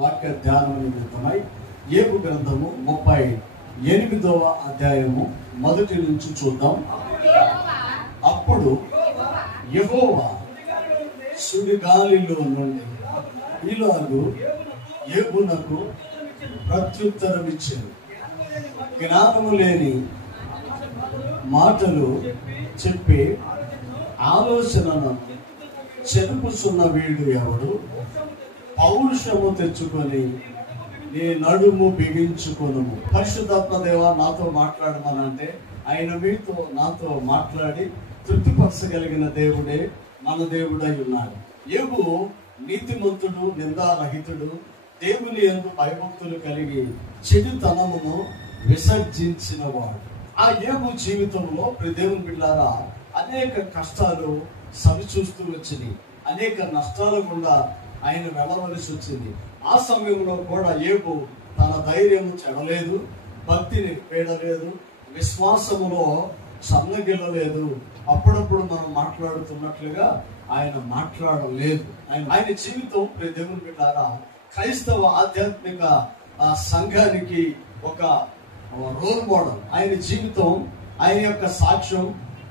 వాక్య ధ్యానం నిమిత్తమై యోబు గ్రంథము 38వ అధ్యాయము మొదటి నుంచి చూద్దాం. అప్పుడు యెహోవా సుడిగాలిలో నుండి ఇలాగు యోబునకు ప్రత్యుత్తరం ఇచ్చాడు. జ్ఞానము లేని మాటలు చెప్పి ఆలోచనను చెరుపుచున్న వీడు ఎవడు? పౌరుషము తెచ్చుకొని నీ నడుము బిగించుకొను. పరిశుద్ధాత్మ దేవా నాతో మాట్లాడమనంటే ఆయన మీతో నాతో మాట్లాడి తృప్తిపరచగలిగిన దేవుడే మన దేవుడై ఉన్నాడు. యోబు నీతిమంతుడు, నిందారహితుడు, దేవుని యందు భయభక్తులు కలిగి చెడుతనమును విసర్జించిన వాడు. ఆ యోబు జీవితంలో దేవుని బిడ్డలారా అనేక కష్టాలు సరిచూస్తూ వచ్చింది. అనేక నష్టాల గుండా ఆయన వెళ్ళవలసి వచ్చింది. ఆ సమయంలో కూడా యోబు తన ధైర్యము చెడలేదు, భక్తిని పేడలేదు, విశ్వాసములో సన్నగిల్లలేదు. అప్పుడప్పుడు మనం మాట్లాడుతున్నట్లుగా ఆయన మాట్లాడలేదు. ఆయన జీవితం దేవుని బిడ్డలారా క్రైస్తవ ఆధ్యాత్మిక సంఘానికి ఒక రోల్ మోడల్. ఆయన జీవితం, ఆయన యొక్క సాక్ష్యం,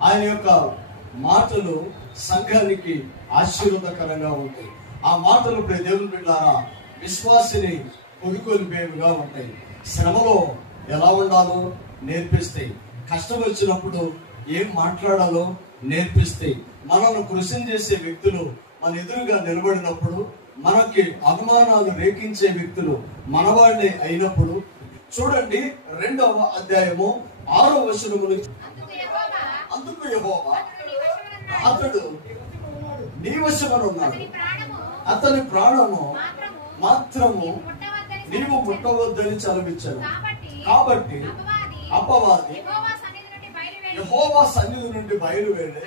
ఆయన యొక్క మాటలు సంఘానికి ఆశీర్వాదకరంగా ఉంటాయి. ఆ మాటలు దేవుని బిడ్డలారా విశ్వాసిని కొనుకొలిపేవిగా ఉంటాయి. శ్రమలో ఎలా ఉండాలో నేర్పిస్తాయి. కష్టం వచ్చినప్పుడు ఏం మాట్లాడాలో నేర్పిస్తాయి. మనల్ని కృషి చేసే వ్యక్తులు మన ఎదురుగా నిలబడినప్పుడు, మనకి అనుమానాలు రేకించే వ్యక్తులు మనవాళ్లే అయినప్పుడు, చూడండి 2వ అధ్యాయము 6వ వచనము నుంచి, అందుకు యెహోవా అతడు నీ వశమనున్నాడు, అతని ప్రాణము మాత్రము నీవు ముట్టవద్దని చలవించను. కాబట్టి అపవాది యెహోవా సన్నిధి నుండి బయలువేరే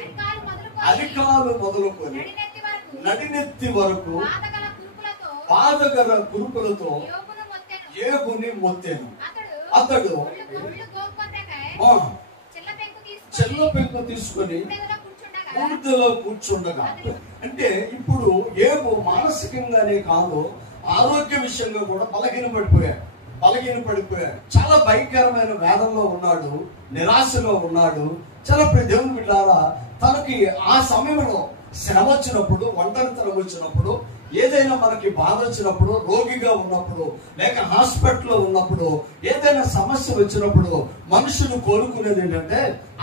అరికాలు మొదలుకొని నడినెత్తి వరకు పాదగల కురుపులతో యోబుని మొత్తెను. అతడు చెల్ల పెంకు తీసుకొని బూడిదలో కూర్చుండగా, అంటే ఇప్పుడు యోబు మానసికంగానే కాదు ఆరోగ్య విషయంగా కూడా బలహీనపడిపోయాడు. చాలా భయంకరమైన వేదంలో ఉన్నాడు, నిరాశలో ఉన్నాడు. చాలా దేవుని బిడ్డలారా తనకి ఆ సమయంలో శ్రమ వచ్చినప్పుడు, ఒంటరితనం వచ్చినప్పుడు, ఏదైనా మనకి బాధ వచ్చినప్పుడు, రోగిగా ఉన్నప్పుడు, లేక హాస్పిటల్లో ఉన్నప్పుడు, ఏదైనా సమస్య వచ్చినప్పుడు మనుషులు కోరుకునేది ఏంటంటే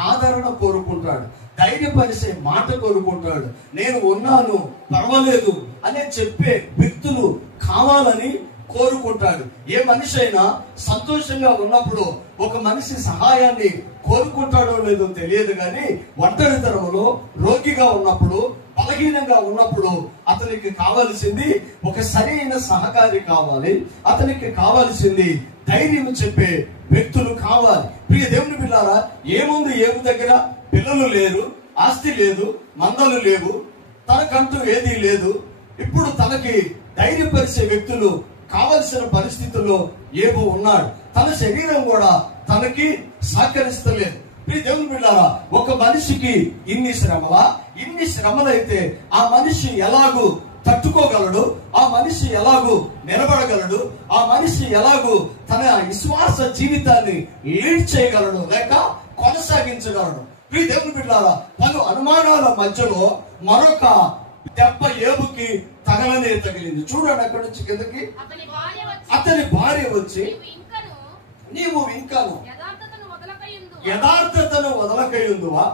ఆదరణ కోరుకుంటాడు, ధైర్యపరిచే మాట కోరుకుంటాడు, నేను ఉన్నాను పర్వాలేదు అనే చెప్పే వ్యక్తులు కావాలని కోరుకుంటాడు. ఏ మనిషి అయినా సంతోషంగా ఉన్నప్పుడు ఒక మనిషి సహాయాన్ని కోరుకుంటాడో లేదో తెలియదు, కానీ ఒంటరితనంలో రోగిగా ఉన్నప్పుడు, బలహీనంగా ఉన్నప్పుడు అతనికి కావాల్సింది ఒక సరైన సహకారి కావాలి. అతనికి కావాల్సింది ధైర్యం చెప్పే వ్యక్తులు కావాలి. ప్రియ దేవుని బిడ్డలారా, ఏముంది యోబు దగ్గర? పిల్లలు లేరు, ఆస్తి లేదు, మందలు లేవు, తనకంటూ ఏదీ లేదు. ఇప్పుడు తనకి ధైర్యపరిచే వ్యక్తులు కావలసిన పరిస్థితుల్లో యోబు ఉన్నాడు. తన శరీరం కూడా తనకి సహకరిస్తలేదు. ప్రియ దేవుని బిడ్డలారా, ఒక మనిషికి ఇన్ని శ్రమలైతే ఆ మనిషి ఎలాగూ తట్టుకోగలడు, ఆ మనిషి ఎలాగూ నిలబడగలడు, ఆ మనిషి ఎలాగూ తన విశ్వాస జీవితాన్ని లీడ్ చేయగలడు, లేక కొనసాగించగలడు. ప్రియ దేవుని బిడ్డలారా, పలు అనుమానాల మధ్యలో మరొక దెబ్బ యోబుకి తగిలింది. చూడండి అక్కడి నుంచి కిందకి, అతని భార్య వచ్చి నీవు ఇంకను యథార్థతను వదలకయుందువా,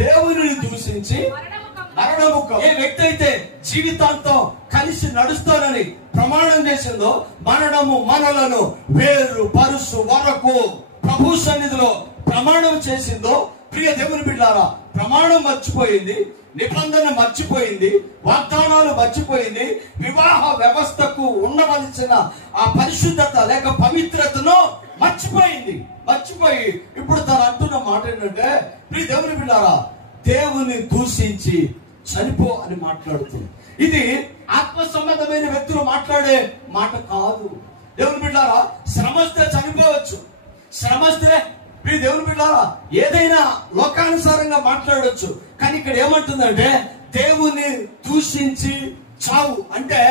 దేవుని దూషించి మరణము. ఏ వ్యక్తి అయితే జీవితాంతం కలిసి నడుస్తానని ప్రమాణం చేసిందో, మరణము మనలను వేరు పరుసు వరకు ప్రభు సన్నిధిలో ప్రమాణం చేసిందో, ప్రియ దేవుని బిడ్డలారా ప్రమాణం మర్చిపోయింది, నిబంధన మర్చిపోయింది, వాగ్దానాలు మర్చిపోయింది, వివాహ వ్యవస్థకు ఉండవలసిన ఆ పరిశుద్ధత లేక పవిత్రతను మర్చిపోయి ఇప్పుడు తను అంటున్న మాట ఏంటంటే, ప్రియ దేవుని బిడ్డలారా దేవుని దూషించి చనిపో అని మాట్లాడుతుంది. ఇది ఆత్మ సంబంధమైన వ్యక్తులు మాట్లాడే మాట కాదు. దేవుని బిడ్డలారా శ్రమస్తే చనిపోవచ్చు, శ్రమస్తే ప్రియ దేవుని బిడ్డలారా ఏదైనా లోకానుసారంగా మాట్లాడవచ్చు. కానీ ఇక్కడ ఏమంటుందంటే దేవుని దూషించి చావు. అంటే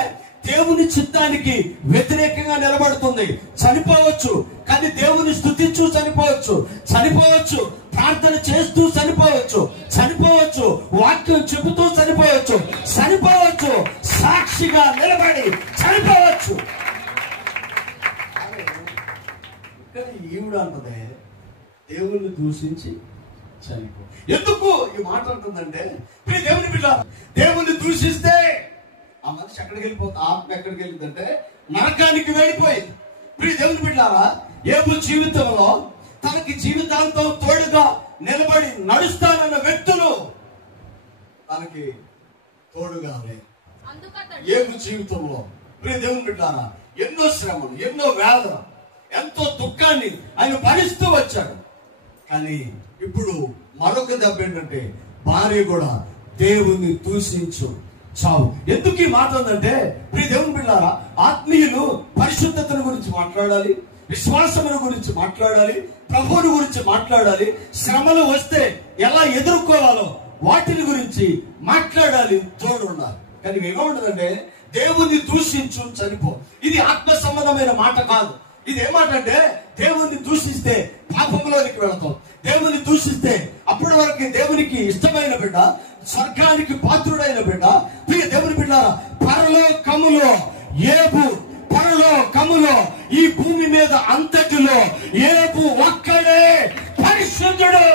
దేవుని చిత్తానికి వ్యతిరేకంగా నిలబడుతుంది. చనిపోవచ్చు, కానీ దేవుని స్తుతించు చనిపోవచ్చు, చనిపోవచ్చు ప్రార్థన చేస్తూ చనిపోవచ్చు, చనిపోవచ్చు వాక్యం చెబుతూ చనిపోవచ్చు, చనిపోవచ్చు సాక్షిగా నిలబడి చనిపోవచ్చు. ఇక్కడ ఈవిడ అంటదే దేవుణ్ణి దూషించి చనిపో. ఎందుకు ఈ మాట అంటుందంటే, దేవుని బిడ్డ దేవుణ్ణి దూషిస్తే ఆ మనిషి ఎక్కడికి వెళ్ళిపోతుంది, ఆత్మ ఎక్కడికి వెళ్ళిందంటే నరకానికి వెళ్ళిపోయింది. ఇప్పుడు దేవుని బిడ్డారా, యోబు జీవితంలో తనకి జీవితాంతం తోడుగా నిలబడి నడుస్తానన్న వ్యక్తులు తనకి తోడుగా లేదు. యోబు జీవితంలో దేవుని బిడ్డారా ఎన్నో శ్రమలు, ఎన్నో వేదన, ఎంతో దుఃఖాన్ని ఆయన భరిస్తూ వచ్చాడు. కానీ ఇప్పుడు మరొక దెబ్బ ఏంటంటే, భార్య కూడా దేవుణ్ణి దూషించు చావు. ఎందుకు ఈ మాట ఉందంటే, దేవుని బిడ్డారా, ఆత్మీయులు పరిశుద్ధతను గురించి మాట్లాడాలి, విశ్వాసముల గురించి మాట్లాడాలి, ప్రభువుని గురించి మాట్లాడాలి, శ్రమలు వస్తే ఎలా ఎదుర్కోవాలో వాటిని గురించి మాట్లాడాలి, తోడు ఉండాలి. కానీ ఏమంటుందంటే, దేవుణ్ణి దూషించు చనిపో. ఇది ఆత్మ సంబంధమైన మాట కాదు. ఇది ఏమాట అంటే, దేవుణ్ణి దూషిస్తే పాపంలోనికి వెళతాం, దేవుని దూషిస్తే అప్పటి వరకు దేవునికి ఇష్టమైన బిడ్డ, స్వర్గానికి పాత్రుడైన బిడ్డ. ప్రియ దేవుని బిడ్డారా, పరలోకములో యోబు, పరలోకములో ఈ భూమి మీద అంతటిలో యోబు ఒక్కడే పరిశుద్ధుడు.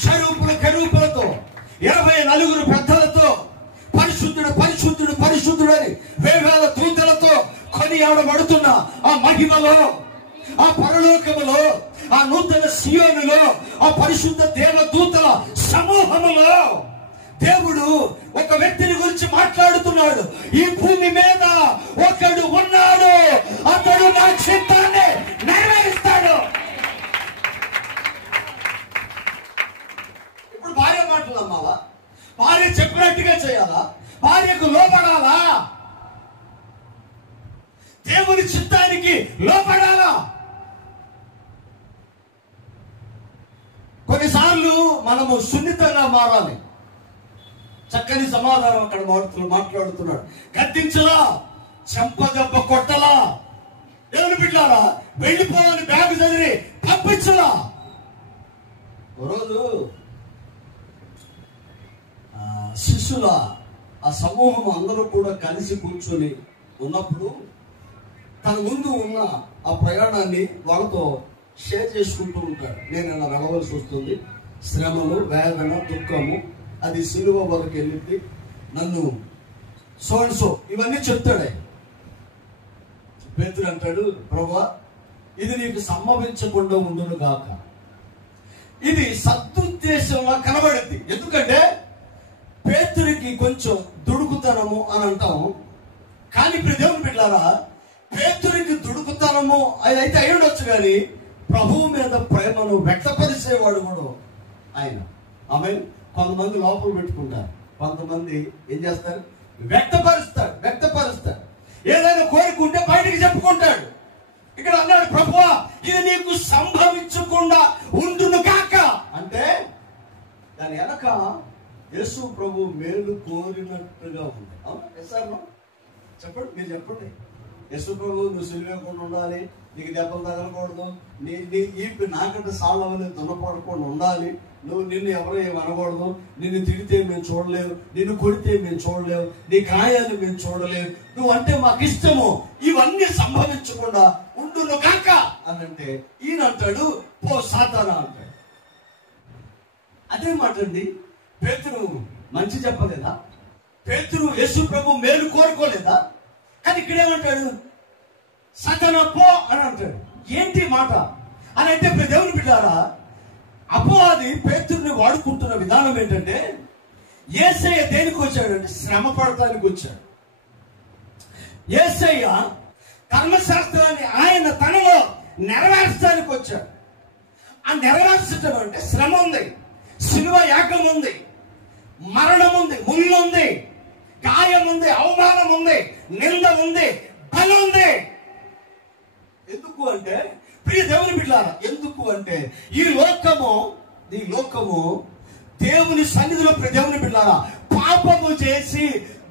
స్వరూపుల కెరూపులతో 24 పెద్దలతో పరిశుద్ధుడు పరిశుద్ధుడు పరిశుద్ధుడు అని వేవేల దూతలతో కొనియాడబడుతున్న ఆ మహిమలో, ఆ పరలోకములో, ఆ నూతన సియోనులో, ఆ పరిశుద్ధ దేవదూతల సమూహములో దేవుడు ఒక వ్యక్తిని గురించి మాట్లాడుతున్నాడు. ఈ భూమి మీద ఒకడు ఉన్నాడు, అతడు నా చిత్తాన్ని నెరవేరుస్తాడు. ఇప్పుడు భార్య మాటలు నమ్మాలా? భార్య చెప్పినట్టుగా చేయాలా? భార్యకు లోపడాలా? దేవుని చిత్తానికి లోపడాలా? కొన్నిసార్లు మనము సున్నితంగా మారాలి. చక్కని సమాధానం అక్కడ మాట్లాడుతున్నాడు. గద్దించలా, చెంపదెబ్బ కొట్టలా, దేవుని బిడ్డలారా వెళ్ళిపోవాలని బ్యాగ్ చదివి పంపించలా. రోజు శిష్యుల ఆ సమూహం అందరూ కూడా కలిసి కూర్చొని ఉన్నప్పుడు తన ముందు ఉన్న ఆ ప్రయాణాన్ని వాళ్ళతో షేర్ చేసుకుంటూ ఉంటాడు. నేను ఇలా వెళ్ళవలసి వస్తుంది, శ్రమలు, వేదన, దుఃఖము, అది సిలువ వరకు వెళ్ళింది, నన్ను సో ఇవన్నీ చెప్తాడే. పేతురు అంటాడు, ప్రభువా ఇది నీకు సంభవించకుండా ఉండును గాక. ఇది సదుద్దేశంగా కనబడింది. ఎందుకంటే పేతురికి కొంచెం దుడుకుతనము అని అంటాం. కానీ ఇప్పుడు దేవుని బిడ్డలారా, పేతురికి దుడుకుతనము అది అయితే అయి ఉండొచ్చు, కానీ ప్రభువు మీద ప్రేమను వ్యక్తపరిచేవాడు కూడా ఆయన. ఆమె కొంతమంది లోపల పెట్టుకుంటారు, కొంతమంది ఏం చేస్తారు, వ్యక్తపరుస్తాడు. ఏదైనా కోరుకుంటే బయటికి చెప్పుకుంటాడు. ఇక్కడ అన్నాడు, ప్రభువా ఇది నీకు సంభవించకుండా ఉండును కాక అంటే దాని వెనక యేసు ప్రభు మేలు కోరినట్టుగా ఉంది. అవునా సార్? చెప్పండి, మీరు చెప్పండి. యేసు ప్రభు నువ్వు సిలువేయకుండా ఉండాలి, నీకు దెబ్బలు తగలకూడదు, నీ ఈపి నాకంటే సాలవని దున్నపడకుండా ఉండాలి, నువ్వు నిన్ను ఎవరు ఏమనకూడదు, నిన్ను తిడితే మేము చూడలేవు, నిన్ను కొడితే మేము చూడలేవు, నీ గాయాలు మేము చూడలేవు, నువ్వు అంటే మాకు ఇష్టము, ఇవన్నీ సంభవించకుండా ఉండును కాక అని అంటే ఈయన అంటాడు, పో సాతానా అంటాడు. అదే మాట అండి. పేతురు మంచి చెప్పలేదా? పేతురు యేసు ప్రభు మేలు కోరుకోలేదా? కానీ ఇక్కడ ఏమంటాడు, సాతానా పో అని అంటాడు. ఏంటి మాట అని అంటే, దేవుని బిడ్డారా, అపవాది పేతురుని వాడుకుంటున్న విధానం ఏంటంటే, యేసయ్య దేనికి వచ్చాడంటే శ్రమ పడటానికి వచ్చాడు. యేసయ్య ధర్మశాస్త్రాన్ని ఆయన తనలో నెరవేర్చడానికి వచ్చాడు. ఆ నెరవేర్చడం అంటే శ్రమ ఉంది, శిలువ యాగం ఉంది, మరణం ఉంది, ముళ్ళు ఉంది, గాయం ఉంది, అవమానం ఉంది, నింద ఉంది, బలం ఉంది. ఎందుకు అంటే ప్రియ దేవుని బిడ్డలారా, ఎందుకు అంటే ఈ లోకము దేవుని సన్నిధిలో దేవుని బిడ్డలారా పాపము చేసి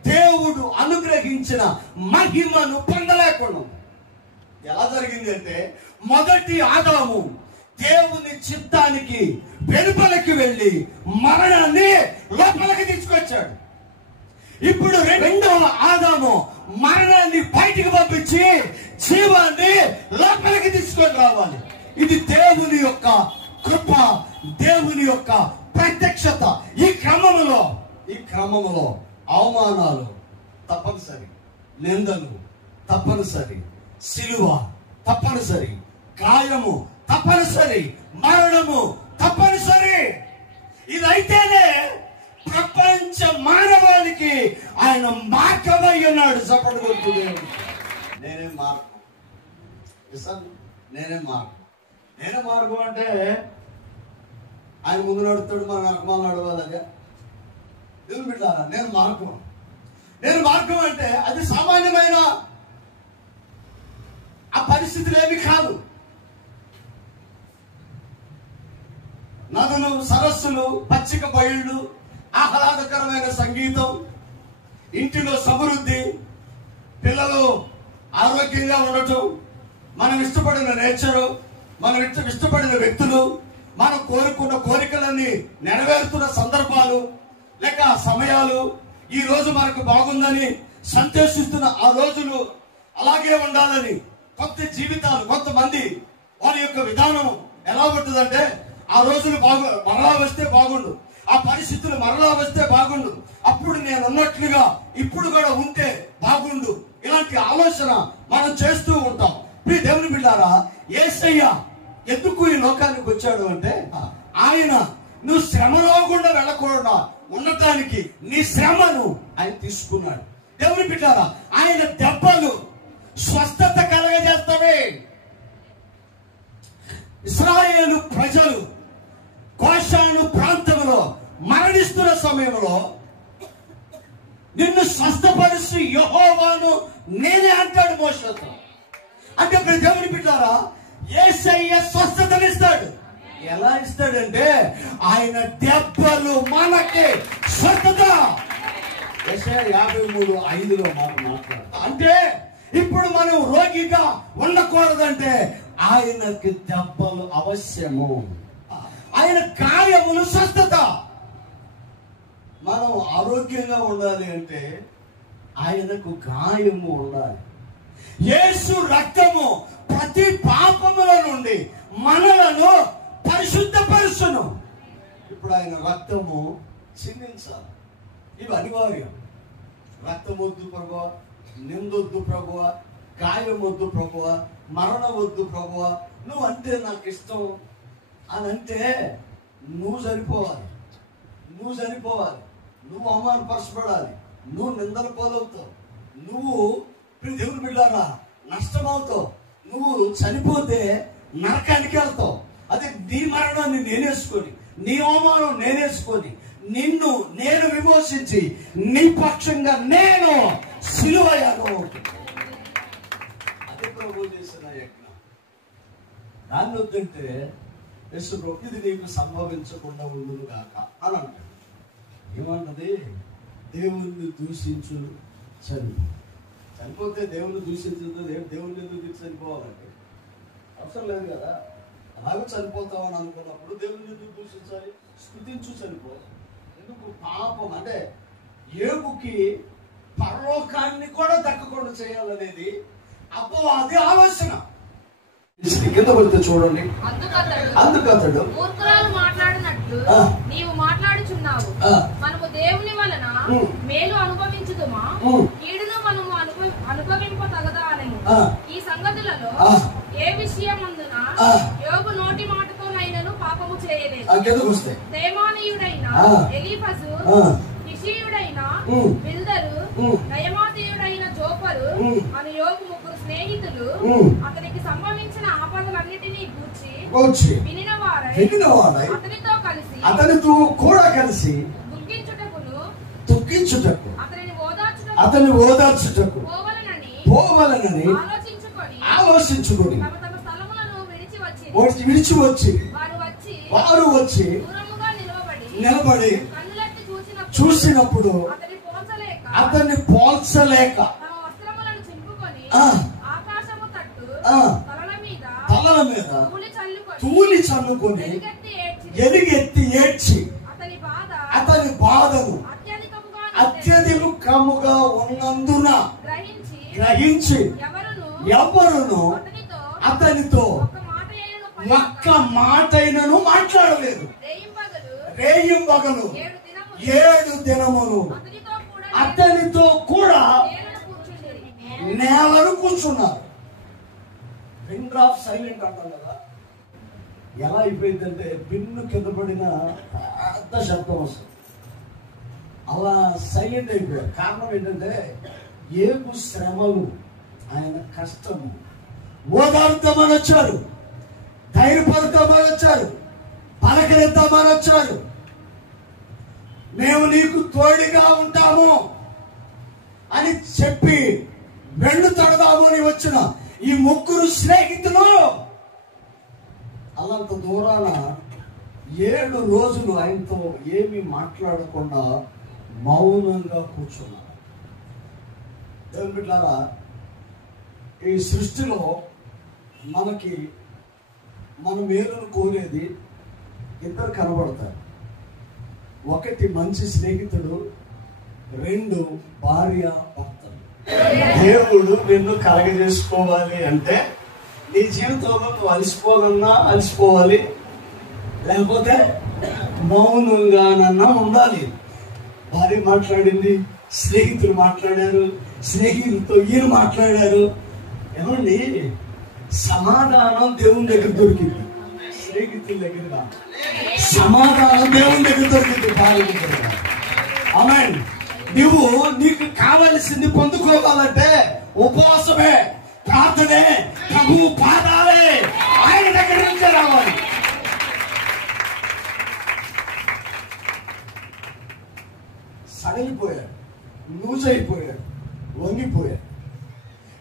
దేవుడు అనుగ్రహించిన మహిమను పొందలేకుండా. ఎలా జరిగింది అంటే, మొదటి ఆదాము దేవుని చిత్తానికి వెలుపలికి వెళ్ళి మరణాన్ని లోపలికి తీసుకొచ్చాడు. ఇప్పుడు రెండవ ఆదాము మరణాన్ని బయటికి పంపించి జీవాన్ని లోపలికి తీసుకొని రావాలి. ఇది దేవుని యొక్క కృప, దేవుని యొక్క ప్రత్యక్షత. ఈ క్రమములో అవమానాలు తప్పనిసరి, నిందలు తప్పనిసరి, సిలువ తప్పనిసరి, గాయము తప్పనిసరి, మరణము తప్పనిసరి. ఇదైతేనే ప్రపంచ మానవాళికి ఆయన మార్గమై ఉన్నాడు. చప్పటి కొడుతుంది. నేనే మార్గం అంటే ఆయన ముందు నడుస్తాడు, మన వెనకమాల నడవాలగా. దేవుని బిడ్డలారా, నేను మార్గం అంటే అది సామాన్యమైన ఆ పరిస్థితులు ఏమి కాదు. నదులు, సరస్సులు, పచ్చిక బయళ్ళు, ఆహ్లాదకరమైన సంగీతం, ఇంటిలో సమృద్ధి, పిల్లలు ఆరోగ్యంగా ఉండటం, మనం ఇష్టపడిన నేచరు, మనం ఇష్టపడిన వ్యక్తులు, మనం కోరుకున్న కోరికలన్నీ నెరవేరుతున్న సందర్భాలు లేక సమయాలు, ఈ రోజు మనకు బాగుందని సంతోషిస్తున్న ఆ రోజులు అలాగే ఉండాలని కొత్త జీవితాలు. కొంతమంది వారి యొక్క విధానం ఎలా ఉంటుందంటే, ఆ రోజులు మరలా వస్తే బాగుండు, ఆ పరిస్థితులు మరలా వస్తే బాగుండు, అప్పుడు నేను ఉన్నట్లుగా ఇప్పుడు కూడా ఉంటే బాగుండు. ఇలాంటి ఆలోచన మనం చేస్తూ ఉంటాం. ప్రియ దేవుని బిడ్డారా, యేసయ్య ఎందుకు ఈ లోకానికి వచ్చాడు అంటే, ఆయన నువ్వు శ్రమలో కూడా వెళ్ళకుండా ఉండటానికి నీ శ్రమను ఆయన తీసుకున్నాడు. దేవుని బిడ్డారా, ఆయన దెబ్బలు స్వస్థత కలగజేస్తావే. ఇశ్రాయేలు ప్రజలు గోషాను ప్రాంతంలో మరణిస్తున్న సమయంలో నిన్ను స్వస్థపరిచి యెహోవాను నేనే అంటాడు మోషేతో. అంటే దేవుని బిడ్డారా, యేసయ్య స్వస్థతనిస్తాడు. ఎలా ఇస్తాడంటే, ఆయన దెబ్బలు మనకి స్వస్థత. యెషయా 53:5 మాట్లాడతాడు. అంటే ఇప్పుడు మనం రోగిగా ఉండకూడదంటే ఆయనకి దెబ్బలు అవశ్యము, ఆయన గాయములు స్వస్థత. మనం ఆరోగ్యంగా ఉండాలి అంటే ఆయనకు గాయము ఉండాలి. యేసు రక్తము ప్రతి పాపముల నుండి మనలను పరిశుద్ధపరుచును. ఇప్పుడు ఆయన రక్తము చిందించాలి. ఇవి అనివార్యం. రక్తం వద్దు ప్రభువా, నిందొద్దు ప్రభువా, గాయం వద్దు ప్రభువా, మరణం వద్దు ప్రభువా, నువ్వు అంటే నాకు ఇష్టం అని అంటే నువ్వు సరిపోవాలి, నువ్వు అవమానపరచబడాలి, నువ్వు నిందలు పాలవుతావు, నువ్వు దేవుని బిడ్డలారా నష్టమవుతావు, నువ్వు చనిపోతే నరకానికి వెళ్తావు. అదే నీ మరణాన్ని నేనేసుకొని, నీ అవమానం నేనేసుకొని, నిన్ను నేను విమోచించి నీ పక్షంగా నేను సిలువయ్యాను. అదే ప్రభు చేసిన యజ్ఞం. దాన్ని వద్దంటే యేసు ప్రభు ఇది నీకు సంభవించకుండా ఉండును గాక అని అంటాడు. ఏమంటది? దేవుణ్ణి దూషించు చనిపోతే దేవుణ్ణి దూషించదు. దేవుణ్ణి ఎందుకు చనిపోవాలంటే అవసరం లేదు కదా. అలాగే చనిపోతామని అనుకున్నప్పుడు దేవుణ్ణి ఎందుకు దూషించాలి? స్తుతించు చనిపో. ఎందుకు? పాపం అంటే యోబుకి పరలోకాన్ని కూడా దక్కకుండా చేయాలనేది అపవాది ఆలోచన. కింద పడితే చూడండి, అందుకతడు మూర్ఖురాలు మాట్లాడినట్లు నీవు మాట్లాడుచున్నావు. మనము దేవుని వలన మేలు అనుభవించుదుమా, కీడును మనము అనుభవింపతగదా అని. ఈ సంగతులలో ఏ విషయమందున యోబు నోటి మాటతోనైనను పాపము చేయలేదు. తేమానీయుడైన ఎలీఫజు, హిషీయుడైన బిల్దరు, నయమాతీయుడైన జోపరు అని యోబు ముగ్గురు స్నేహితులు అతనికి సంభవించిన ఆపదలన్నిటినీ గూర్చి వినిన వారై అతనితో కూడా కలిసి దుఃఖించుటకు అతని ఓదార్చుటకు పోవలనని ఆలోచించుకొని విడిచి వచ్చి వారు వచ్చి నిలబడి చూసినప్పుడు అతన్ని పోల్చలేక తమ వస్త్రములను చింపుకొని ఆకాశము తట్టు తలల మీద తూలి చల్లుకొని ఎలుగెత్తి ఏడ్చి అతని బాధను అత్యధికముగా ఉన్నందున గ్రహించి ఎవరును అతనితో ఒక్క మాటైనను మాట్లాడలేదు. రేయింబగలు 7 దినములు అతనితో కూడా నేలను కూర్చున్నారు. రింగ్ ఆఫ్ సైలెంట్ అంటాం కదా, ఎలా అయిపోయిందంటే పిన్ను కింద పడిన పెద్ద శబ్దం వస్తుంది. అలా సైలెంట్ అయిపోయారు. కారణం ఏంటంటే ఏగు శ్రమలు, ఆయన కష్టము, ఓదార్తామని వచ్చారు, ధైర్యపడతామని వచ్చారు, పలకరిద్దామని వచ్చారు, మేము నీకు తోడుగా ఉంటాము అని చెప్పి వెన్ను తడదాము అని వచ్చిన ఈ 3 స్నేహితులు అలాంటి దూరాన 7 రోజులు ఆయనతో ఏమీ మాట్లాడకుండా మౌనంగా కూర్చున్నారు. దేవుని బిడ్డలారా, ఈ సృష్టిలో మనకి మన మేలును కోరేది 2 కనబడతారు. 1 మంచి స్నేహితుడు, 2 భార్య భర్తలు. దేవుడు నిన్ను కలగజేసుకోవాలి అంటే నీ జీవితంలో నువ్వు అలసిపోగలన్నా అలసిపోవాలి, లేకపోతే మౌనంగానన్నా ఉండాలి. భార్య మాట్లాడింది, స్నేహితులు మాట్లాడారు, స్నేహితులతో ఈయన మాట్లాడారు. ఏమండి, సమాధానం దేవుని దగ్గర దొరికింది, స్నేహితుల దగ్గర సమాధానం దేవుని దగ్గర దొరికింది, భార్య దగ్గర. ఆమేన్. నువ్వు నీకు కావలసింది పొందుకోవాలంటే ఉపవాసమే, ప్రార్థనే, ప్రభువు పాదాలే, ఆయన దగ్గర నుంచే రావాలి. సడలిపోయాడు, లూజైపోయాడు, వంగిపోయాడు,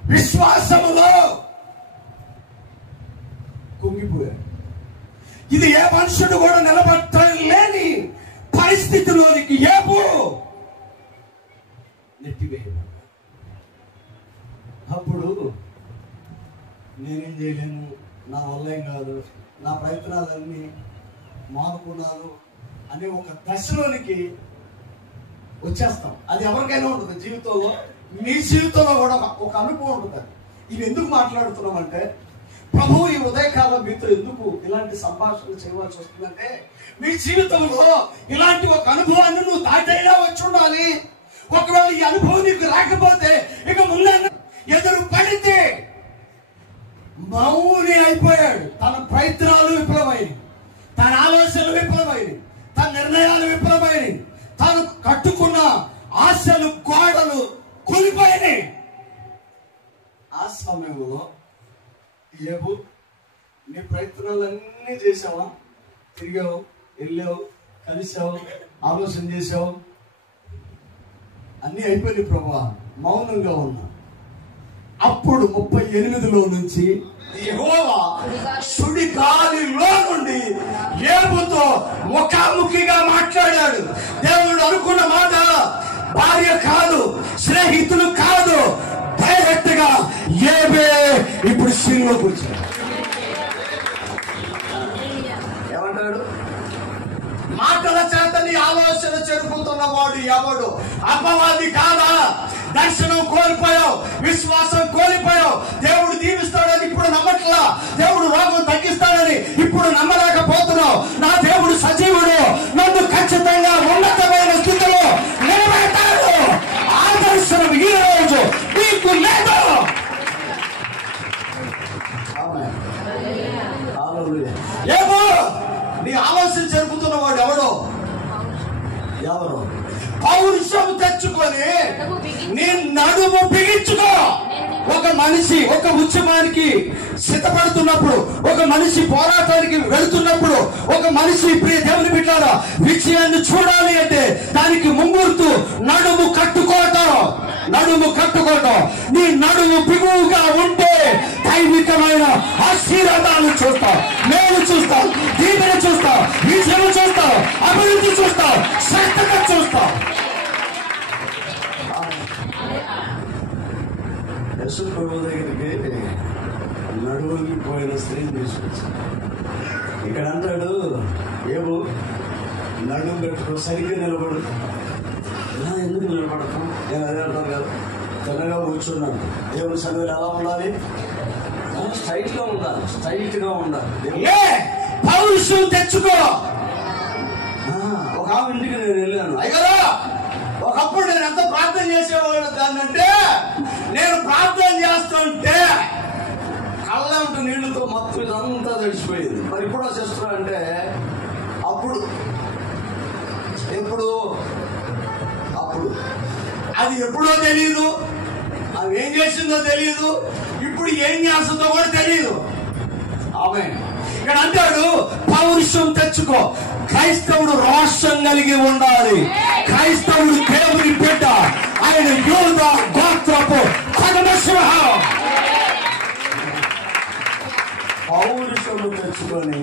విశ్వాసములో కుంగిపోయాడు. ఇది ఏ మనుషుడు కూడా నిలబట్టలేని పరిస్థితిలోనికి ఏబు నెట్టివేయబడ్డాడు. అప్పుడు నేనేం చేయలేను, నా వల్లేం కాదు, నా ప్రయత్నాలన్నీ మానుకున్నాను అనే ఒక దశలోనికి వచ్చేస్తాం. అది ఎవరికైనా ఉంటుంది జీవితంలో. మీ జీవితంలో కూడా ఒక అనుభవం ఉంటుంది. ఇవి ఎందుకు మాట్లాడుతున్నాం అంటే, ప్రభువు ఈ ఉదయకాలం మీతో ఎందుకు ఇలాంటి సంభాషణలు చేయవలసి వస్తుందంటే, మీ జీవితంలో ఇలాంటి ఒక అనుభవాన్ని నువ్వు దాటైనా వచ్చి ఉండాలి. ఒకవేళ ఈ అనుభవం నీకు రాకపోతే ఇక ముందు ఎదురు పడితే మౌని అయిపోయాడు. తన ప్రయత్నాలు విఫలమైనవి, తన ఆలోచనలు విఫలమైనవి, తన నిర్ణయాలు విఫలమైనవి, తను కట్టుకున్న ఆశలు గోడలు కూలిపోయినాయి. ఆ సమయంలో ఏబు, నీ ప్రయత్నాలన్నీ చేసావా? తిరిగావు, వెళ్ళావు, కలిసావు, ఆలోచన చేసావు, అన్నీ అయిపోయింది ప్రభువా, మౌనంగా ఉన్నా. అప్పుడు 38లో నుంచి యెహోవా సుడిగాలిలో నుండి ఏబుతో ముఖాముఖిగా మాట్లాడాడు. దేవుడు అనుకున్న మాట భార్య కాదు, స్నేహితులు కాదు, డైరెక్ట్ గా ఏబే ఇప్పుడు సిలువ కూర్చోడు. ఏమంటాడు? మాటల చేత నీ ఆలోచన చెరుపుతున్న వాడు ఎవడు? అపవాది కాదా? దర్శనం కోల్పోయావు, విశ్వాసం కోల్పోయావు. దేవుడు దీవిస్తాడని ఇప్పుడు నమ్మట్లా, దేవుడు రోగం తగ్గిస్తాడని ఇప్పుడు నమ్మలేకపోతున్నావు. నా దేవుడు సజీవుడు, నన్ను ఖచ్చితంగా ఉన్నతమైన స్థితిలో నిలబెట్టాడు. ఆ దర్శనం ఈ రోజు నీకు లేదు. ఏమో నీ ఆలోచన జరుపుతున్న వాడు ఎవడో? ఎవరు? పౌరుషం తెచ్చుకొని నీ నడుము బిగించుకో. ఒక మనిషి ఒక ఉద్యమానికి సిద్ధపడుతున్నప్పుడు, ఒక మనిషి పోరాటానికి వెళుతున్నప్పుడు, ఒక మనిషి ప్రియ దేవుని బిడ్డలారా విజయాన్ని చూడాలి అంటే దానికి ముంగుర్తు నడుము కట్టుకోవటం. నడుము కట్టుకోవటం. నీ నడుము బిగువుగా ఉంటే దైవికమైన ఆశీర్వాదాలు చూస్తావు, మేలు చూస్తావు, దీవెన చూస్తావు, విజయం చూస్తావు, అభివృద్ధి చూస్తావు, శ్రద్ధగా చూస్తావు. ఇక్కడ అంటాడు, ఏమో నడుము పెట్టుకో, సరిగ్గా నిలబడు. ఎందుకు నిలబడతాం? నేను అదే అంటాను కదా, తెల్లగా కూర్చున్నాను. దేవుని సన్నిధిలో ఎలా ఉండాలి? స్ట్రైట్ గా ఉండాలి, స్ట్రైట్ గా ఉండాలి. పౌరుషం తెచ్చుకో. ఒక ఆమె ఇంటికి నేను వెళ్ళాను. అయ్యారా, ఒకప్పుడు నేను ఎంత ప్రార్థన చేసేవాడు దాన్నంటే, నేను ప్రార్థన చేస్తుంటే కళ్ళంటూ నీళ్లతో మొత్తం ఇదంతా తడిచిపోయింది. మరి ఇప్పుడు సిస్టర్ అంటే అప్పుడు అది ఎప్పుడో తెలియదు, అది ఏం చేసిందో తెలియదు, ఇప్పుడు ఏం చేస్తుందో కూడా తెలియదు. ఆమె ఇక్కడ అంటాడు, పౌరుషం తెచ్చుకో. క్రైస్తవుడు రోషం కలిగి ఉండాలి. క్రైస్తవుడు దేవుని బిడ్డ. ఆయన యూద గోత్రపు సింహం. పౌరుషము తెచ్చుకొని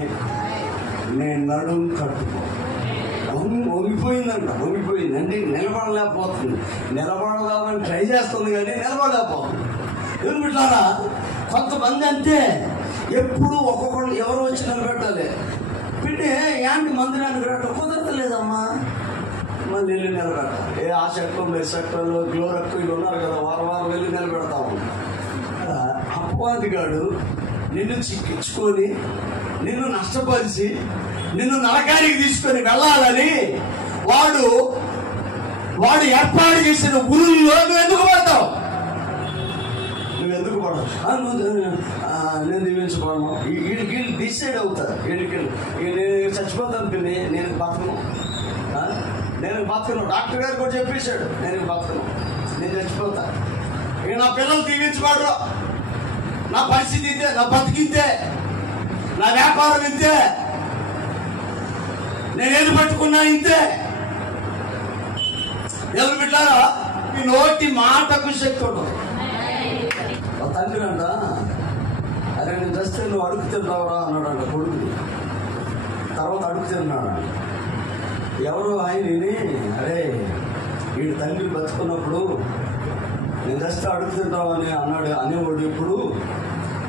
నేను నడుము కట్టుకో. వంగిపోయిందంట, వంగిపోయింది అంటే నిలబడలేకపోతుంది. నిలబడదామని ట్రై చేస్తుంది కానీ నిలబడలేకపోతుంది. ఎందుకంటారా, కొంతమంది అంతే, ఎప్పుడు ఒక్కొక్కరు ఎవరు వచ్చి నిలబెట్టాలి. పిండి యాంటి మందిరానికి రావటం కుదరతలేదమ్మా, మళ్ళీ వెళ్ళి నిలబెట్టాలి. ఆ సెక్టర్ మెస్ సెక్టర్లో గ్లోరక్కు ఇవి ఉన్నారు కదా, వారం వెళ్ళి నిలబెడతాము. అపవాదిగాడు నిన్ను చిక్కించుకొని, నిన్ను నష్టపరిచి, నిన్ను నరకానికి తీసుకొని వెళ్ళాలని వాడు ఏర్పాటు చేసిన ఊరుల్లో నువ్వు ఎందుకు పడతావు? నువ్వెందుకు పడవు? నేను దీవించబడను. వీడికి డిసైడ్ అవుతారు. వీడికి నేను చచ్చిపోతాను పిల్లి, నేను బతకను. డాక్టర్ గారు కూడా చెప్పేశాడు, నేను బతకను, నేను చచ్చిపోతా. ఇక నా పిల్లలు దీవించబడరు, నా పరిస్థితి ఇంతే, నా బతికింతే, నా వ్యాపారం ఇంతే, నేనేది పట్టుకున్నా ఇంతే. ఎవరు బిడ్డారా, ఈ నోటి మాటకు శక్తి ఉండదు. తండ్రి అంట, అరే నేను జస్ట్ నువ్వు అడుగుతున్నావురా అన్నాడంట కొడుకు. తర్వాత అడుగుతున్నాడు ఎవరు ఆయనని, అరే వీడి తండ్రి బతుకున్నప్పుడు నేను జస్ట్ అడుగుతున్నావు అని అనేవాడు. ఇప్పుడు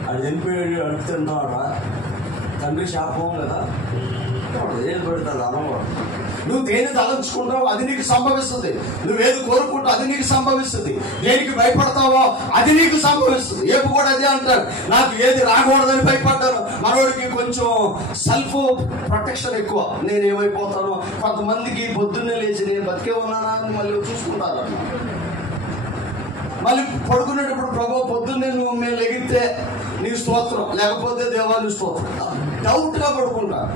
అది చనిపోయాడు, అడుగుతున్నావురా. తండ్రి శాపం కదా, ఏది పెడతాడు అన్నవాడు. నువ్వు దేని తలంచుకుంటావో అది నీకు సంభవిస్తుంది. నువ్వేది కోరుకుంటావు అది నీకు సంభవిస్తుంది. దేనికి భయపడతావో అది నీకు సంభవిస్తుంది. ఏపు కూడా అదే అంటారు, నాకు ఏది రాకూడదని భయపడ్డాను. మనోడికి కొంచెం సెల్ఫ్ ప్రొటెక్షన్ ఎక్కువ, నేనేమైపోతాను. కొంతమందికి పొద్దున్నే లేచి నేను బతికే ఉన్నానా అని మళ్ళీ చూసుకుంటారు. మళ్ళీ పడుకునేటప్పుడు ప్రభు పొద్దున్నే నువ్వు మేము లెగితే నీ స్తోత్రం, లేకపోతే దేవాని స్తోత్రం. డౌట్ గా పడుకుంటారు.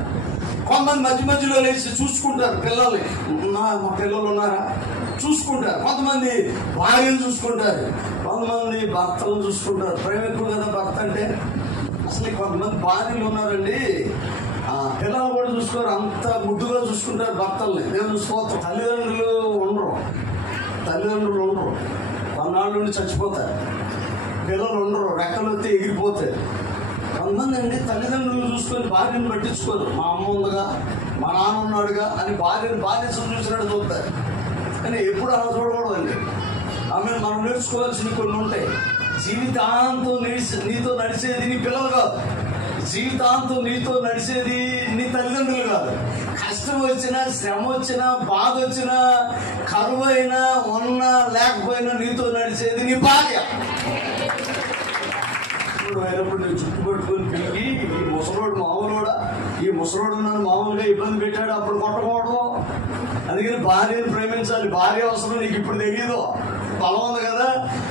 కొంతమంది మధ్యలో లేచి చూసుకుంటారు పిల్లల్ని, మా పిల్లలు ఉన్నారా చూసుకుంటారు. కొంతమంది భార్యలు చూసుకుంటారు, కొంతమంది భర్తలను చూసుకుంటారు. ప్రేమ ఎక్కువ కదా భర్త అంటే. అసలు కొంతమంది భార్యలు ఉన్నారండి, పిల్లలు కూడా చూసుకోరు, అంత ముద్దుగా చూసుకుంటారు భర్తల్ని. దేవుని స్తోత్రం. తల్లిదండ్రులు ఉండరు, కొన్నాళ్ళ నుండి చచ్చిపోతారు. పిల్లలు ఉండరు, రెక్కలు వస్తే ఎగిరిపోతాయి. కొంతమంది అండి తల్లిదండ్రులు చూసుకొని భార్యను పట్టించుకోరు. మా అమ్మ ఉందిగా, మా నాన్న ఉన్నాడుగా అని భార్య చూసినట్టు చూస్తారు. కానీ ఎప్పుడు అలా చూడకూడదండి. ఆమె మనం నేర్చుకోవాల్సినవి కొన్ని ఉంటాయి. జీవితాంతం నీతో నడిచేది నీ పిల్లలు కాదు, జీవితాంతం నీతో నడిచేది నీ తల్లిదండ్రులు కాదు. కష్టం వచ్చినా, శ్రమ వచ్చినా, బాధ వచ్చినా, కరువు అయినా, ఉన్నా లేకపోయినా నీతో నడిచేది నీ భార్య. అయినప్పుడు నేను చుట్టు పట్టుకొని పిలిగి, ఈ ముసలోడు మామూలుడా, ఈ ముసలోడు నన్ను మామూలుగా ఇబ్బంది పెట్టాడు, అప్పుడు కొట్టకూడదు. అందుకని భార్యను ప్రేమించాలి. భార్య అవసరం నీకు ఇప్పుడు తెలియదు. బలం ఉంది కదా,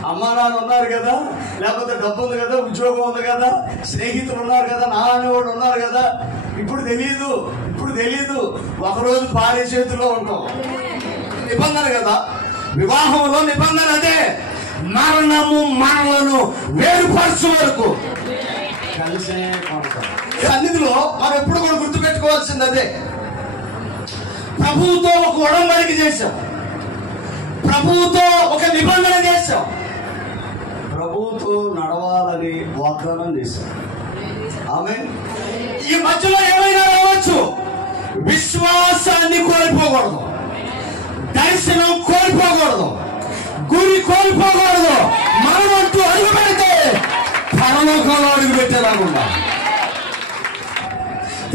అమ్మా నాన్న ఉన్నారు కదా, లేకపోతే డబ్బు ఉంది కదా, ఉద్యోగం ఉంది కదా, స్నేహితులు ఉన్నారు కదా, నా అనేవాడు ఉన్నారు కదా. ఇప్పుడు తెలియదు. ఒకరోజు భార్య చేతిలో ఉంటాం. నిబంధన కదా, వివాహంలో నిబంధన అదే. మరణము మనలను వేరుపరచు వరకు కలిసే సన్నిధిలో మనం ఎప్పుడు కూడా గుర్తుపెట్టుకోవాల్సింది అదే. ప్రభువుతో ఒక ఉడంబడిక చేశాం, ప్రభువుతో ఒక నిబంధన చేశాం, ప్రభువుతో నడవాలని వాగ్దానం చేశాం. ఆమేన్. ఈ మధ్యలో ఏమైనా రావచ్చు, విశ్వాసాన్ని కోల్పోకూడదు, దర్శనం కోల్పోకూడదు, గురి కోల్పోకూడదు. మనమంటూ అడుగు పెడితే పరలోకంలో అడుగు పెట్టేలాగుండా.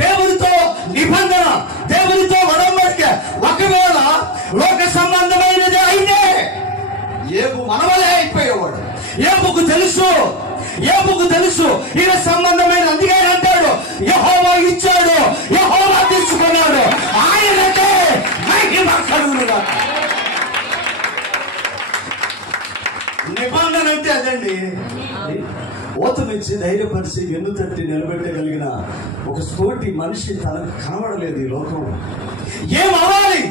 దేవునితో నిబంధన, దేవునితో ఒడంబడిక ఒకవేళ లోక సంబంధమైనది అయితే ఏబు మనవలే అయిపోయేవాడు. ఏబుకు తెలుసు ఈయన సంబంధమైన. అందుకే అంటాడు యెహోవా ఇచ్చాడు, యెహోవా తీసుకున్నాడు, ఆయనకే మహిమ కలుగునుగా. నిబంధన అంటే అదండి. ఓతమిచ్చి ధైర్యపరిచి వెన్ను తట్టి నిలబెట్టగలిగిన ఒక తోటి మనిషి తనకు కనబడలేదు ఈ లోకం. ఏమవ్వాలి?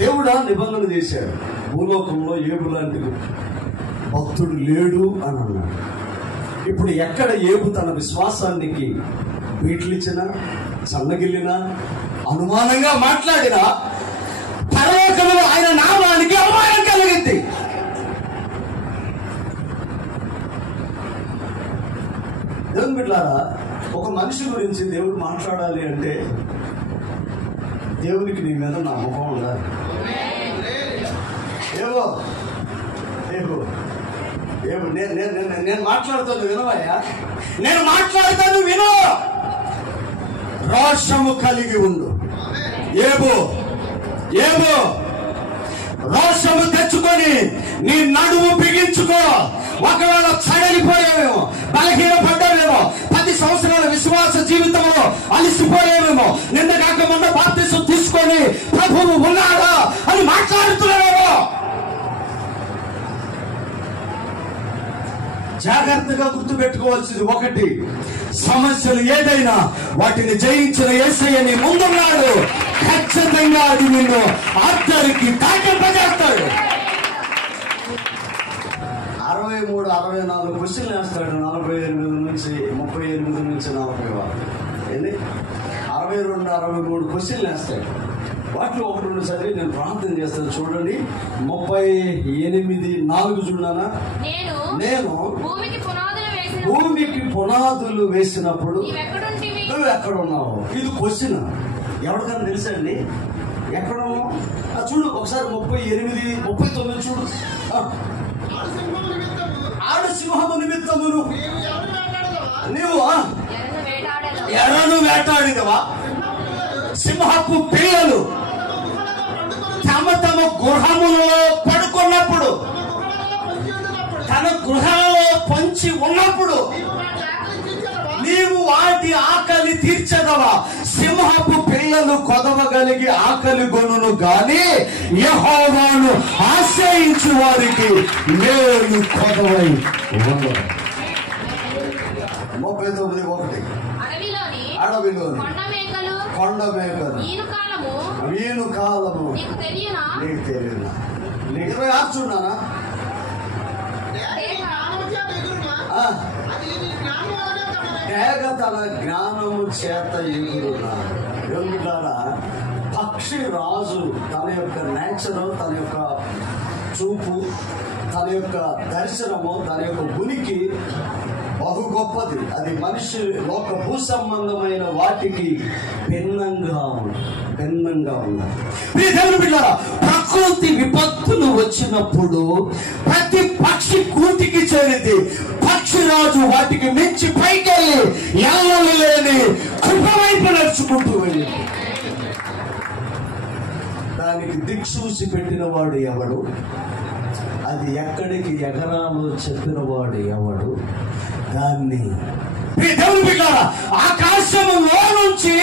దేవుడా నిబంధన చేశాడు. భూలోకంలో ఏబు లాంటి భక్తుడు లేడు అని అన్నాడు. ఇప్పుడు ఎక్కడ ఏబు తన విశ్వాసానికి బీట్లిచ్చినా, సన్నగిల్లినా, అనుమానంగా మాట్లాడినా పరలోకంలో ఆయన నామానికి అవమానం కలిగింది. దేవుని బిడ్డలారా, ఒక మనిషి గురించి దేవుడు మాట్లాడాలి అంటే దేవునికి నీ మీద నమ్మకం ఉండాలి. నేను మాట్లాడుతాను వినవయ్యా, నేను మాట్లాడుతాను విను. రోషము కలిగి ఉండు. ఏబో రోషము తెచ్చుకొని నీ నడుము బిగించుకో. ఒకవేళ చడలిపోయావేమో, బలహీనపడ్డావేమో, 10 సంవత్సరాల విశ్వాస జీవితంలో అలిసిపోయావేమో, నిన్న కాక మొన్న బాప్తిసం తీసుకొని ప్రభువు ఉన్నాడా అని మాట్లాడుతున్నావేమో. జాగ్రత్తగా గుర్తుపెట్టుకోవాల్సింది ఒకటి, సమస్యలు ఏదైనా వాటిని జయించిన యేసయ్య నీ ముందున్నాడు. ఖచ్చితంగా అది నిన్ను అద్దరికి తాకింపజేస్తాడు. 63, 64 క్వశ్చన్లు వేస్తాడు. 48 నుంచి 38 నుంచి 40 వరకు. 62, 63 క్వశ్చన్లు వేస్తాడు. వాటిలో 1-2 చదివి నేను ప్రార్థన చేస్తాను. చూడండి, 38:4 చూడానా? నేను భూమికి పునాదులు వేసినప్పుడు నువ్వు ఎక్కడ ఉన్నావు? ఇది క్వశ్చన్. ఎవరికైనా తెలుసా అండి ఎక్కడ ఉన్నావు? చూడు ఒకసారి 38, 39 చూడు. ఆడు సింహము నిమిత్తమును నీవు ఎర్రను వేటాడినవా? సింహపు పిల్లలు తమ గృహములో పడుకున్నప్పుడు, తన గృహంలో పొంచి ఉన్నప్పుడు నీవు వాటి ఆకలి తీర్చదవా? సింహపు పిల్లలు కొదవగలిగి ఆకలి గొనును గాని యెహోవాను ఆశ్రయించు వారికి నేను కొదవై ఉండను. 39:1 అడవిలోని కొండ మేకలు వీను కాలము నీకు తెలియనా? నీకు 26 చూడానా? డేగ తన జ్ఞానము చేత ఎగురున్నాడు. పక్షి రాజు తన యొక్క నేచర్, తన యొక్క చూపు, తన యొక్క దర్శనము, తన యొక్క ఉనికి బహు గొప్పది. అది మనిషి లోక భూ సంబంధమైన వాటికి భిన్నంగా ఉన్నది. ప్రకృతి విపత్తులు వచ్చినప్పుడు ప్రతి పక్షి కూటికి చేరింది. పక్షిరాజు వాటికి మించి పైకెళ్ళి ఎల్లలు లేని కృపవైపు నడుచుకుంటూ వెళ్ళి దానికి దిక్సూసి పెట్టిన వాడు ఎవడు? అది ఎక్కడికి ఎగరాలో చెప్పిన వాడు ఎవడు? దాన్ని దేవుని బిడ్డలారా, ఆకాశంలో నుంచి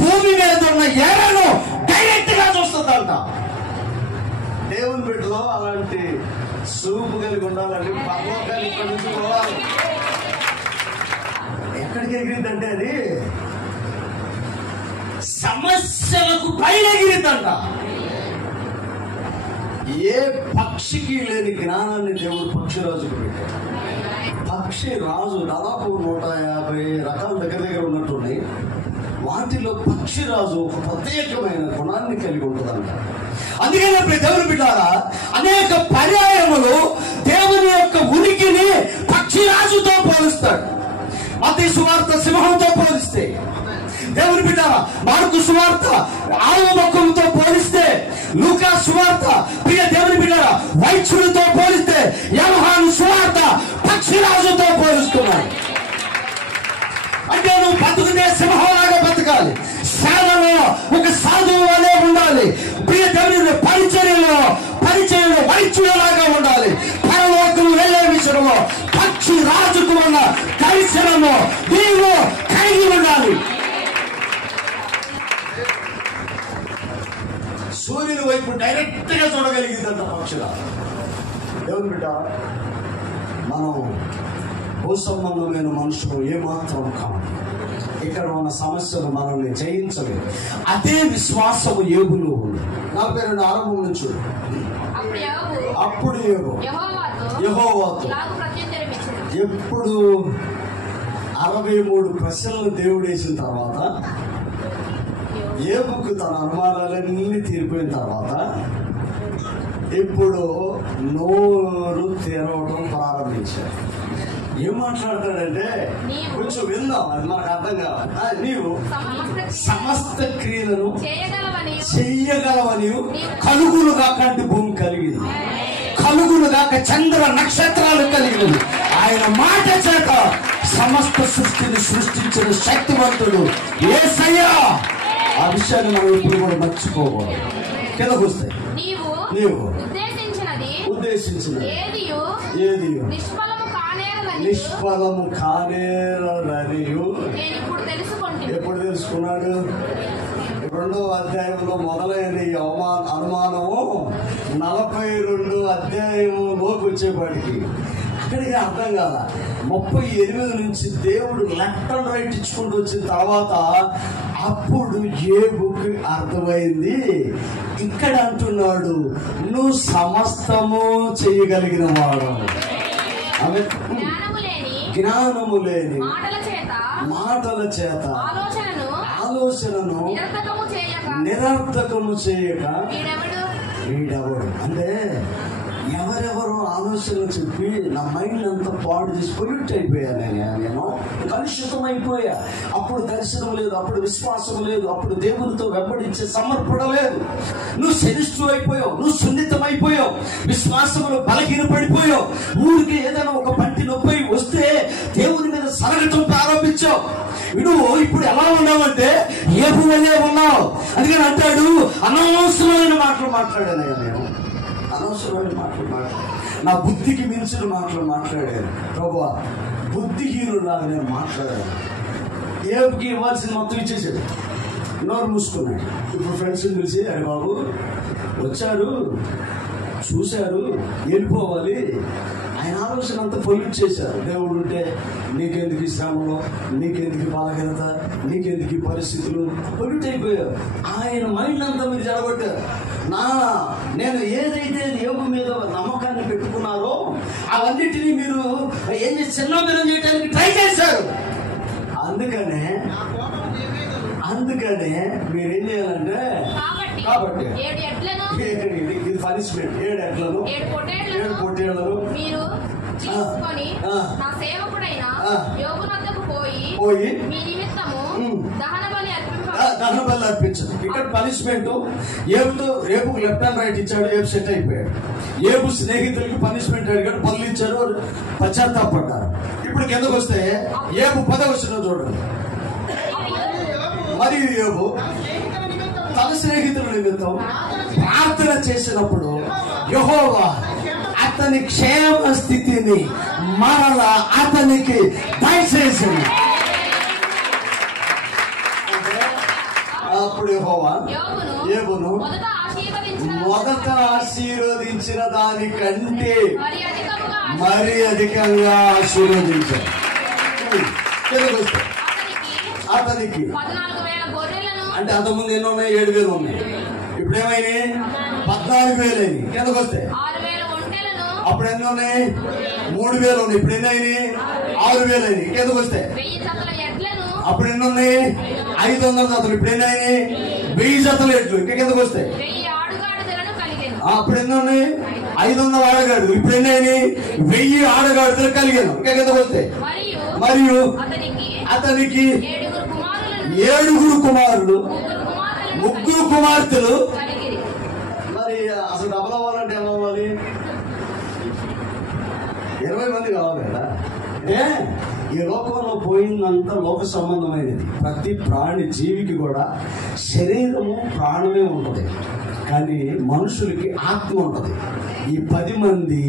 భూమి మీద ఉన్న ఎర్రను డైరెక్ట్ గా చూస్తుందంట. దేవుని బిడ్డలో అలాంటి సూపు కలిగి ఉండాలంటే పర్లోకాన్ని ఇక్కడి నుంచి పోవాలి. ఎక్కడికి ఎగిరిందంటే అది సమస్యలకు పైన ఎగిరిందంట. ఏ పక్షికి లేని జ్ఞానాన్ని దేవుడు పక్షిరాజుకు పెట్టాడు. పక్షి రాజు దాదాపు 150 రకాల దగ్గర ఉన్నట్టున్నాయి. వాటిలో పక్షిరాజు ఒక ప్రత్యేకమైన గుణాన్ని కలిగి ఉంటుందంట. అందుకని దేవుని బిడ్డలారా, అనేక పర్యాయములు దేవుని యొక్క ఉనికిని పక్షిరాజుతో పోలుస్తాడు. మత్తయి సువార్త సింహంతో పోలిస్తే, దేవుని బిడ్డలారా మార్కు సువార్త ఆవు ముఖంతో పోలిస్తే, లూకా సువార్త ప్రియ దేవుని బిడ్డలారా వైద్యుడితో పోలిస్తే, యోహాను సువార్త పక్షిరాజుతో పోలుస్తున్నాడు. అంటే నువ్వు బతుకునే సింహంలాగా బతకాలి, సేవలో ఒక సాధువు వలె ఉండాలి, ప్రియ దేవుని పరిచర్యలో వైద్యులాగా ఉండాలి, పరలోకం వెళ్ళే విషయంలో పక్షి రాజుకు ఉన్న దర్శనము నీవు కలిగి ఉండాలి. సూర్యుని వైపు డైరెక్ట్ గా చూడగలిగిందంట పక్షుల. దేవుని బిడ్డ, మనం భూ సంబంధమైన మనుషులు ఏమాత్రం కాదు. ఇక్కడ ఉన్న సమస్యలు మనల్ని జయించలేదు. అదే విశ్వాసము యోబులో ఉంది. 42 ఆరంభం నుంచి. అప్పుడు యెహోవాతో ఎప్పుడు 63 ప్రశ్నలు దేవుడు వేసిన తర్వాత, యోబుకు తన అనుమానాలన్నీ తీరిపోయిన తర్వాత ఇప్పుడు నోరు తెరవడం ప్రారంభించారు. ఏం మాట్లాడతాడంటే కొంచెం విందాం, అది మనకు అర్థం కావాలి. నీవు సమస్త క్రియలను చెయ్యగలవని కలుగులు కాకంటి భూమి కలిగింది, కలుగులు కాక చంద్ర నక్షత్రాలు కలిగినవి. ఆయన మాట చేత సమస్త సృష్టిని సృష్టించిన శక్తివంతుడు యేసయ్యా. ఆ విషయాన్ని మనం ఇప్పుడు కూడా మర్చిపోకూడదు. కిందకు వస్తాయి. నీవు ఉద్దేశించినది ఏది నిష్ఫలము కానేరని ఎప్పుడు తెలుసుకున్నాడు? 2వ అధ్యాయంలో మొదలైన ఈ అనుమానము 42 అధ్యాయంలోకి వచ్చేపాటికి అక్కడికి అర్థం కాదా. 38 నుంచి దేవుడు లెఫ్ట్ అండ్ రైట్ ఇచ్చుకుంటూ వచ్చిన తర్వాత అప్పుడు యోబుకి అర్థమైంది. ఇక్కడ అంటున్నాడు, నువ్వు సమస్తము చేయగలిగిన వాడు. జ్ఞానము లేని మాటల చేత ఆలోచనను నిరర్థకము చేయక వీడెవడు. అంటే ఎవరెవరో ఆలోచనలు చెప్పి నా మైండ్ అంతా పాడు చేసి పొల్యూట్ అయిపోయాను, నేను కలుషితం అయిపోయా. అప్పుడు దర్శనం లేదు, అప్పుడు విశ్వాసం లేదు, అప్పుడు దేవునితో వెంబడించే సమర్పణ లేదు. నువ్వు సెన్సిటివ్ అయిపోయావు, నువ్వు సున్నితం అయిపోయావు, విశ్వాసంలో బలహీనపడిపోయావు. ఊరికి ఏదైనా ఒక పంటి నొప్పి వస్తే దేవుని మీద సరగటం ప్రారంభించావు. నువ్వు ఇప్పుడు ఎలా ఉన్నావంటే యోబు వలే ఉన్నావు. అందుకని అంటాడు, అనవసరమైన మాటలు మాట్లాడాను నేను, అనవసరమైన మాటలు నా బుద్ధికి మించిన మాటలు మాట్లాడాను ప్రభువా, బుద్ధిహీనులాగా నేను మాట్లాడాను. యోబుకి ఇవ్వాల్సిన మొత్తం ఇచ్చేసాడు, నోరు మూసుకున్నాడు. ఇప్పుడు ఫ్రెండ్స్ పిలిచి, అరే బాబు వచ్చారు, చూశారు, వెళ్ళిపోవాలి. ఆయన ఆలోచన అంతా పొల్యూట్ చేశారు. దేవుడు ఉంటే నీకెందుకు ఈ శ్రమలో, నీకెందుకు బలహీనత, నీకెందుకు ఈ పరిస్థితులు, పొల్యూట్ అయిపోయారు. ఆయన మైండ్ అంతా మీరు జడగొట్టారు. నేను ఏదైతే యోబు మీద నమ్మకాన్ని పెట్టుకున్నారో అవన్నిటినీ మీరు ఏం చేసి చిన్నపిల్లం చేయడానికి ట్రై చేశారు. అందుకనే మీరేం చేయాలంటే, కాబట్టి ఇది పనిష్మెంట్, 7 ఎడ్లను 7 పొట్టేళ్లను పోయి దహన బలి అర్పించదు. ఇక్కడ పనిష్మెంట్ రేపు లెఫ్ట్ అండ్ రైట్ ఇచ్చాడు, రేపు సెట్ అయిపోయాడు. యోబు స్నేహితులకి పనిష్మెంట్ అడిగాడు, పనులు ఇచ్చారు, పశ్చాత్తాపడ్డారు. ఇప్పుడు కిందకు వస్తే యోబు 10వ వచనం చూడండి. మరియు యోబు తన స్నేహితుల నిమిత్తం ప్రార్థన చేసినప్పుడు యెహోవా అతని క్షేమ స్థితిని మరలా అతనికి దయచేసింది. అప్పుడు యెహోవా యోబును మొదట ఆశీర్వదించిన దానికంటే మరి అధికంగా ఆశీర్వదించాడు. అతనికి అంటే అంతకుముందు ఎన్నో ఉన్నాయి, 7,000 ఉన్నాయి. ఇప్పుడు ఏమైనాయి? 14,000 అయినాయి. కిందకు వస్తే అప్పుడు ఎన్ని ఉన్నాయి? 3,000 ఉన్నాయి. ఇప్పుడు ఎన్ని అయినాయి? 6,000 అయినాయి. కిందకు వస్తే అప్పుడు ఎన్ని ఉన్నాయి? 500 జతలు. ఇప్పుడు ఎన్ని అయినాయి? 1000 జతలు ఎట్లు. ఇంకా కిందకు వస్తే అప్పుడు ఎన్ని ఉన్నాయి? 500 ఆడగాడు. ఇప్పుడు ఎన్ని అయినాయి? 1000 ఆడగాడులు కలిగాను. ఇంకా కిందకు వస్తే మరియు అతనికి 7 కుమారులు 3 కుమార్తెలు. మరి అసలు డబల్ అవ్వాలంటే ఏమవ్వాలి? 20 మంది కావాలి కదా. ఈ లోకంలో పోయిందంతా లోక సంబంధమైనది. ప్రతి ప్రాణి జీవికి కూడా శరీరము ప్రాణమే ఉంటుంది, కానీ మనుషులకి ఆత్మ ఉంటుంది. ఈ 10 మంది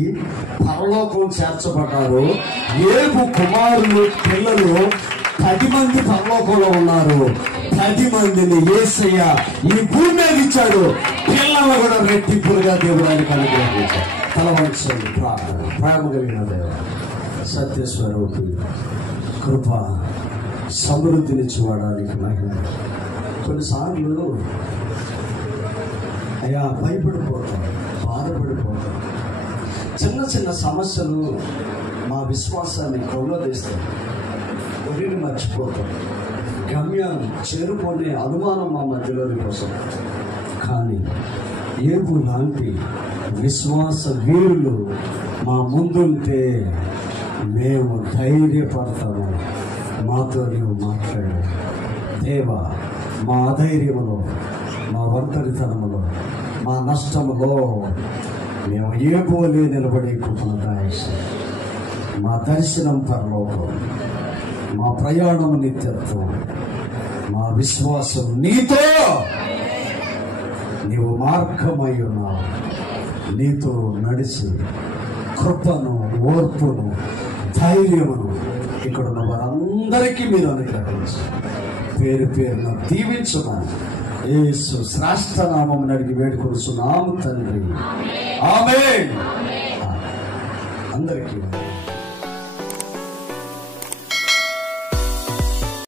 పరలోకం చేర్చబడ్డారు. 7 కుమారులు పిల్లలు 10 మంది పరలోకంలో ఉన్నారు. 10 మందిని యేసయ్య ఈ భూమి మీద ఇచ్చాడు. పిల్లలు కూడా రెట్టింపులుగా దేవుడానికి అనుగ్రహించాడు. తలవంచండి ప్రార్థన. ప్రేమ కలిగిన దేవ, సత్యస్వరూపి, కృప సమృద్ధినిచ్చివాడానికి మహిమ. కొన్నిసార్లు అయ్యా భయపడిపోతాం, బాధపడిపోతాం. చిన్న చిన్న సమస్యలు మా విశ్వాసాన్ని కొల్లదీస్తాయి. ఒడిని మర్చిపోతాం. గమ్యాన్ని చేరుకునే అనుమానం మా మధ్యలోని కోసం. కానీ ఏబు లాంటి విశ్వాస వీరులు మా ముందుంటే మేము ధైర్యపడతాము. మాతో నీవు మాట్లాడు దేవా. మా అధైర్యములో, మా ఒంటరితనములో, మా నష్టములో మేము ఏబోలే నిలబడే కృపను దయచేసి మా దర్శనం పరలోకం, మా ప్రయాణం నిత్యత్వం, మా విశ్వాసం నీతో. నీవు మార్గమై ఉన్నావు. నీతో నడిచి కృపను, ఓర్పును, ధైర్యమును ఇక్కడ ఉన్న వారందరికీ మీరు అనుగ్రహించి పేరు పేరున దీవించున్నాను. యేసు శ్రేష్ఠ నామం అడిగి వేడుకొలుచున్నాము తండ్రి. ఆమేన్. అందరికీ